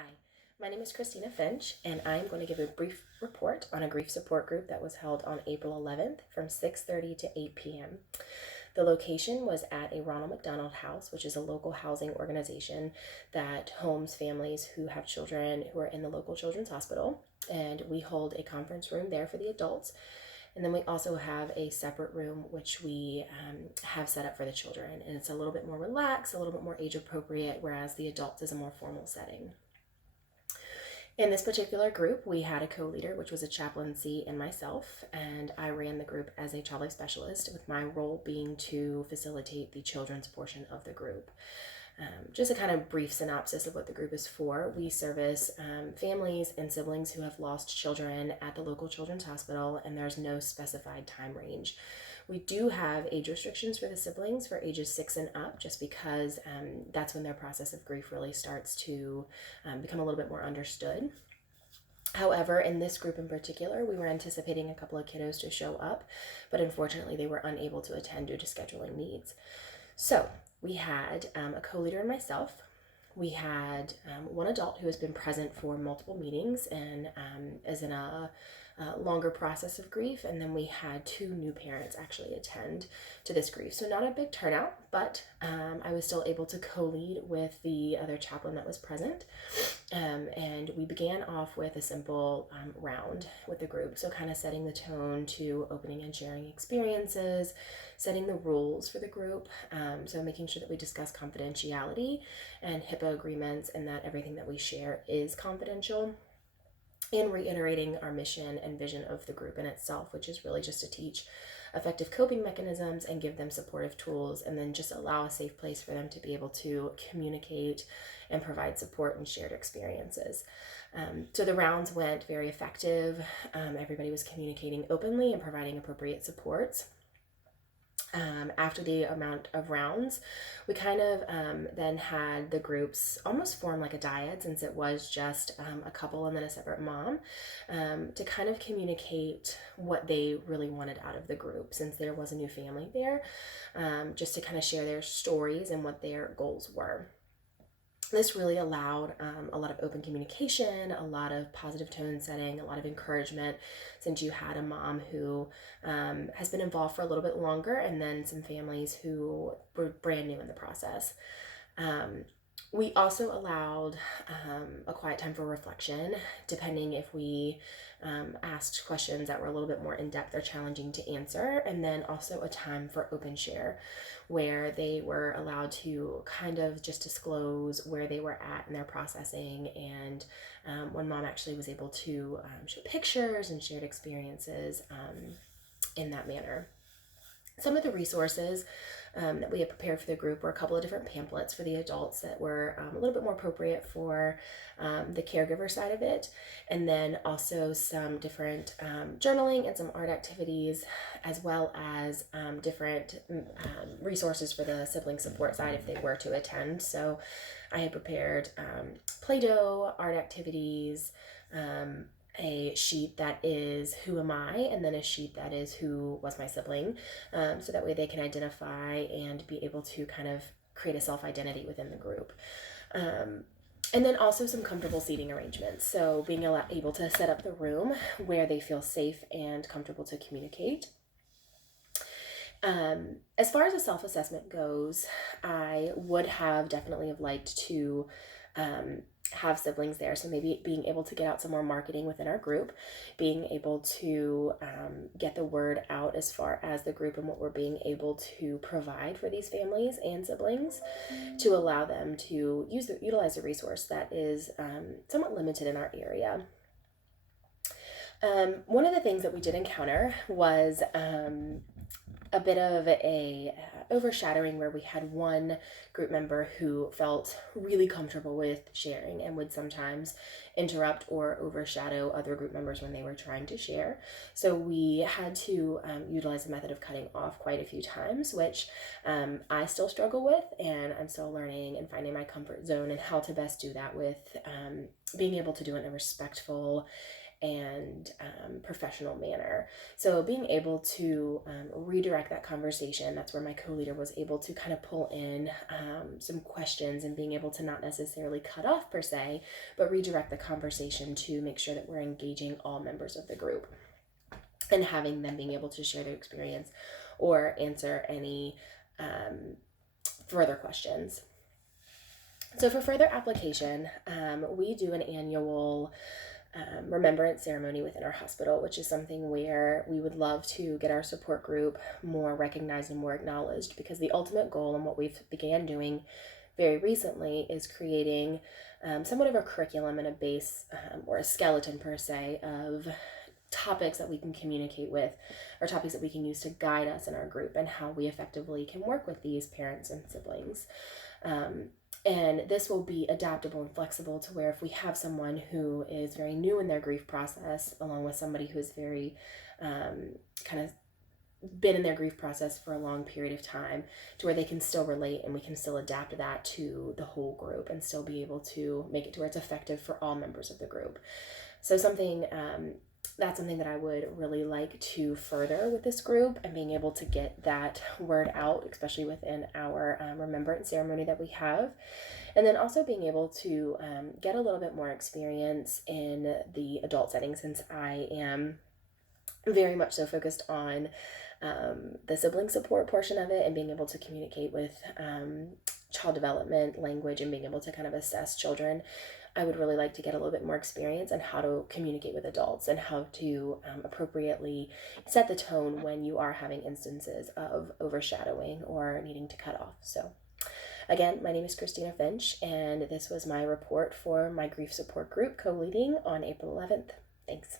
Hi, my name is Christina Finch, and I'm going to give a brief report on a grief support group that was held on April 11th from 6:30 to 8 p.m. The location was at a Ronald McDonald House, which is a local housing organization that homes families who have children who are in the local children's hospital. And we hold a conference room there for the adults. And then we also have a separate room which we have set up for the children. And it's a little bit more relaxed, a little bit more age appropriate, whereas the adults is a more formal setting. In this particular group, we had a co-leader, which was a chaplaincy and myself, and I ran the group as a child life specialist, with my role being to facilitate the children's portion of the group. Just a kind of brief synopsis of what the group is for. We service families and siblings who have lost children at the local children's hospital, and there's no specified time range. We do have age restrictions for the siblings for ages 6 and up, just because that's when their process of grief really starts to become a little bit more understood. However, in this group in particular, we were anticipating a couple of kiddos to show up, but unfortunately they were unable to attend due to scheduling needs. So we had a co-leader and myself. We had one adult who has been present for multiple meetings and is in a longer process of grief, and then we had 2 new parents actually attend to this grief. So not a big turnout, but I was still able to co-lead with the other chaplain that was present, and we began off with a simple round with the group, so kind of setting the tone to opening and sharing experiences, setting the rules for the group, so making sure that we discuss confidentiality and HIPAA agreements and that everything that we share is confidential, and reiterating our mission and vision of the group in itself, which is really just to teach effective coping mechanisms and give them supportive tools, and then just allow a safe place for them to be able to communicate and provide support and shared experiences. So the rounds went very effective. Everybody was communicating openly and providing appropriate supports. After the amount of rounds, we kind of then had the groups almost form like a dyad, since it was just a couple and then a separate mom, to kind of communicate what they really wanted out of the group, since there was a new family there, just to kind of share their stories and what their goals were. This really allowed a lot of open communication, a lot of positive tone setting, a lot of encouragement, since you had a mom who has been involved for a little bit longer, and then some families who were brand new in the process. We also allowed a quiet time for reflection, depending if we asked questions that were a little bit more in-depth or challenging to answer, and then also a time for open share, where they were allowed to kind of just disclose where they were at in their processing, and one mom actually was able to show pictures and shared experiences in that manner. Some of the resources that we had prepared for the group were a couple of different pamphlets for the adults that were a little bit more appropriate for the caregiver side of it, and then also some different journaling and some art activities, as well as different resources for the sibling support side if they were to attend. So I had prepared Play-Doh, art activities, a sheet that is who am I, and then a sheet that is who was my sibling, so that way they can identify and be able to kind of create a self-identity within the group. And then also some comfortable seating arrangements, so being able to set up the room where they feel safe and comfortable to communicate. As far as a self-assessment goes, I would have definitely have liked to have siblings there, so maybe being able to get out some more marketing within our group, being able to get the word out as far as the group and what we're being able to provide for these families and siblings, to allow them to utilize a resource that is somewhat limited in our area. One of the things that we did encounter was a bit of a overshadowing, where we had one group member who felt really comfortable with sharing and would sometimes interrupt or overshadow other group members when they were trying to share. So we had to utilize the method of cutting off quite a few times, which I still struggle with, and I'm still learning and finding my comfort zone and how to best do that with being able to do it in a respectful and professional manner. So being able to redirect that conversation, that's where my co-leader was able to kind of pull in some questions and being able to not necessarily cut off per se, but redirect the conversation to make sure that we're engaging all members of the group and having them being able to share their experience or answer any further questions. So for further application, we do an annual remembrance ceremony within our hospital, which is something where we would love to get our support group more recognized and more acknowledged, because the ultimate goal and what we've began doing very recently is creating somewhat of a curriculum and a base or a skeleton per se of topics that we can communicate with, or topics that we can use to guide us in our group and how we effectively can work with these parents and siblings. And this will be adaptable and flexible to where if we have someone who is very new in their grief process, along with somebody who is very kind of been in their grief process for a long period of time, to where they can still relate and we can still adapt that to the whole group and still be able to make it to where it's effective for all members of the group. So that's something that I would really like to further with this group, and being able to get that word out, especially within our remembrance ceremony that we have. And then also being able to get a little bit more experience in the adult setting, since I am very much so focused on the sibling support portion of it and being able to communicate with child development, language, and being able to kind of assess children. I would really like to get a little bit more experience on how to communicate with adults and how to appropriately set the tone when you are having instances of overshadowing or needing to cut off. So again, my name is Christina Finch, and this was my report for my grief support group co-leading on April 11th. Thanks.